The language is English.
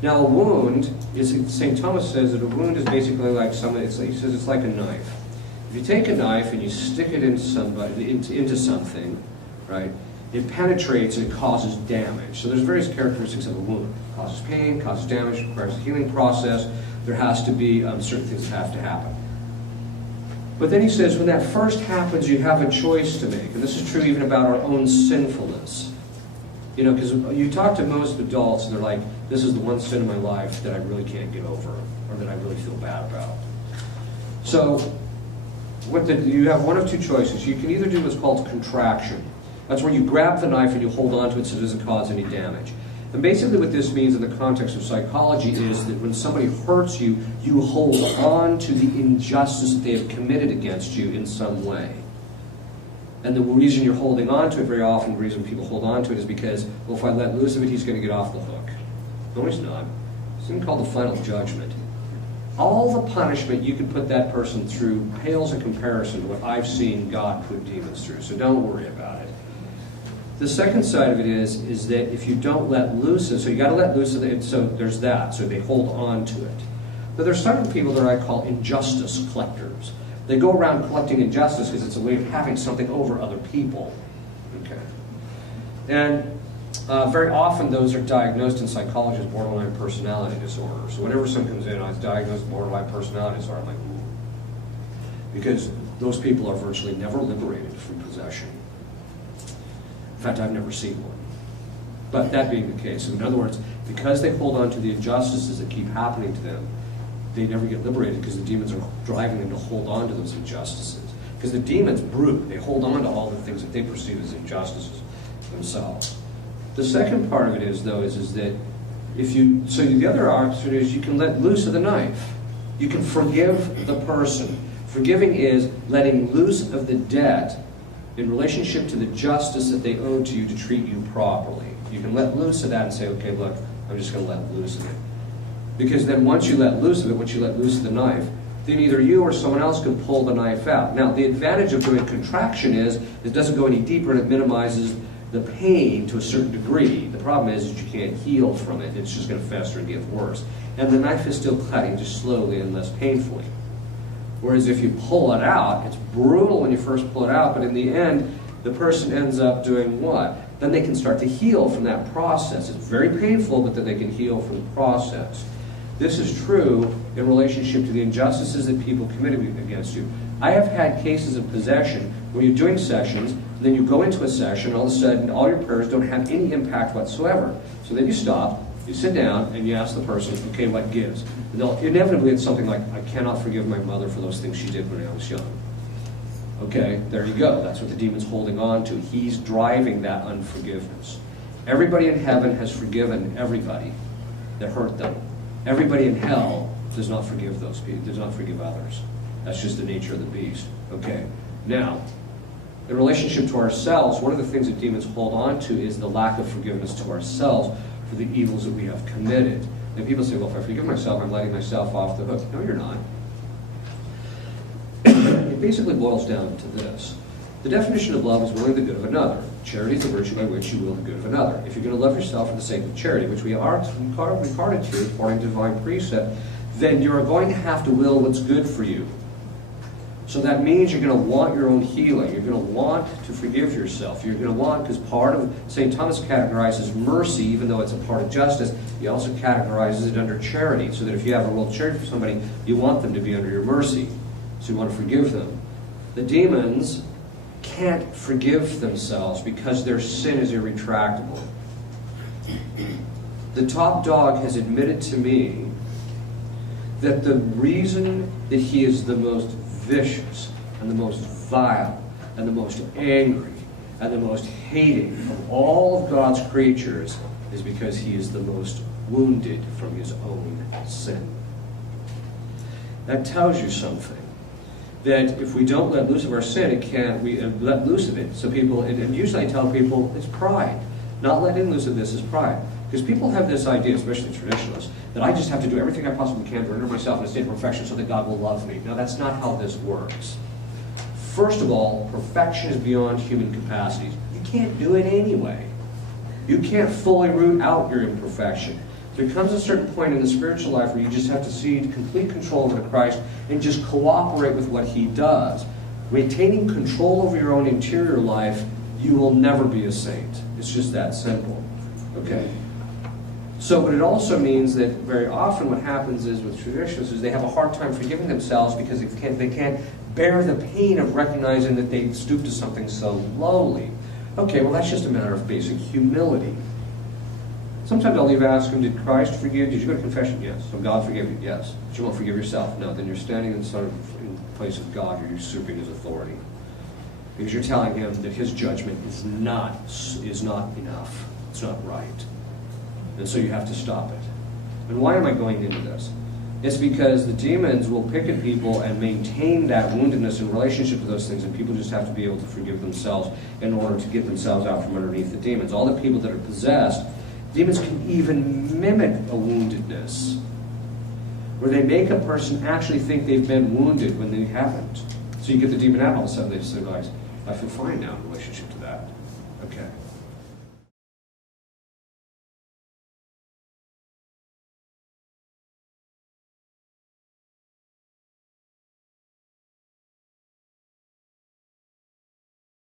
Now, a wound is, St. Thomas says that a wound is basically like he says it's like a knife. If you take a knife and you stick it into something, right, it penetrates and it causes damage. So there's various characteristics of a wound. It causes pain, causes damage, requires a healing process. There has to be certain things that have to happen. But then he says when that first happens, you have a choice to make. And this is true even about our own sinfulness. You know, because you talk to most adults and they're like, this is the one sin in my life that I really can't get over, or that I really feel bad about. So you have one of two choices. You can either do what's called contraction. That's where you grab the knife and you hold on to it so it doesn't cause any damage. And basically what this means in the context of psychology is that when somebody hurts you, you hold on to the injustice that they have committed against you in some way. And the reason you're holding on to it very often, the reason people hold on to it is because, well, if I let loose of it, he's going to get off the hook. No, he's not. It's something called the final judgment. All the punishment you can put that person through pales in comparison to what I've seen God put demons through, so don't worry about it. The second side of it is that if you don't let loose of it, so you got to let loose of it, so there's that, so they hold on to it. But there's certain people that I call injustice collectors. They go around collecting injustice because it's a way of having something over other people. Okay. And very often those are diagnosed in psychology as borderline personality disorder. So whenever someone comes in, I was diagnosed with borderline personality disorder, I'm like, ooh. Because those people are virtually never liberated from possession. In fact, I've never seen one. But that being the case, in other words, because they hold on to the injustices that keep happening to them, they never get liberated because the demons are driving them to hold on to those injustices. Because the demons brute, they hold on to all the things that they perceive as injustices themselves. The second part of it is, though, is that so the other option is you can let loose of the knife. You can forgive the person. Forgiving is letting loose of the debt in relationship to the justice that they owe to you to treat you properly. You can let loose of that and say, okay, look, I'm just going to let loose of it. Because then once you let loose of it, once you let loose of the knife, then either you or someone else can pull the knife out. Now, the advantage of doing contraction is it doesn't go any deeper and it minimizes the pain to a certain degree. The problem is that you can't heal from it. It's just going to fester and get worse. And the knife is still cutting, just slowly and less painfully. Whereas if you pull it out, it's brutal when you first pull it out, but in the end, the person ends up doing what? Then they can start to heal from that process. It's very painful, but then they can heal from the process. This is true in relationship to the injustices that people committed against you. I have had cases of possession where you're doing sessions, and then you go into a session, and all of a sudden, all your prayers don't have any impact whatsoever. So then you stop, you sit down, and you ask the person, okay, what gives? And inevitably, it's something like, I cannot forgive my mother for those things she did when I was young. Okay, there you go. That's what the demon's holding on to. He's driving that unforgiveness. Everybody in heaven has forgiven everybody that hurt them. Everybody in hell does not forgive those people, does not forgive others. That's just the nature of the beast. Okay, now, in relationship to ourselves, one of the things that demons hold on to is the lack of forgiveness to ourselves for the evils that we have committed. And people say, well, if I forgive myself, I'm letting myself off the hook. No, you're not. It basically boils down to this. The definition of love is willing the good of another. Charity is the virtue by which you will the good of another. If you're going to love yourself for the sake of charity, which we are regarded to according to divine precept, then you're going to have to will what's good for you. So that means you're going to want your own healing. You're going to want to forgive yourself. You're going to want, because part of St. Thomas categorizes mercy, even though it's a part of justice, he also categorizes it under charity, so that if you have a real charity for somebody, you want them to be under your mercy. So you want to forgive them. The demons can't forgive themselves because their sin is irretractable. The top dog has admitted to me that the reason that he is the most vicious and the most vile and the most angry and the most hating of all of God's creatures is because he is the most wounded from his own sin. That tells you something. That if we don't let loose of our sin, we let loose of it. So people, and usually I tell people, it's pride. Not letting loose of this is pride. Because people have this idea, especially traditionalists, that I just have to do everything I possibly can to render myself in a state of perfection so that God will love me. No, that's not how this works. First of all, perfection is beyond human capacities. You can't do it anyway. You can't fully root out your imperfection. There comes a certain point in the spiritual life where you just have to cede complete control over to Christ and just cooperate with what He does. Retaining control over your own interior life, you will never be a saint. It's just that simple. Okay? So, but it also means that very often what happens is with traditionalists is they have a hard time forgiving themselves because they can't bear the pain of recognizing that they stoop to something so lowly. Okay, well that's just a matter of basic humility. Sometimes I'll even ask them, did Christ forgive? Did you go to confession? Yes. So God forgive you? Yes. But you won't forgive yourself? No. Then you're standing in place of God. You're usurping His authority. Because you're telling Him that His judgment is not enough. It's not right. And so you have to stop it. And why am I going into this? It's because the demons will pick at people and maintain that woundedness in relationship to those things, and people just have to be able to forgive themselves in order to get themselves out from underneath the demons. All the people that are possessed, demons can even mimic a woundedness, where they make a person actually think they've been wounded when they haven't. So you get the demon out, all of a sudden they say, guys, I feel fine now in relationship to that. Okay.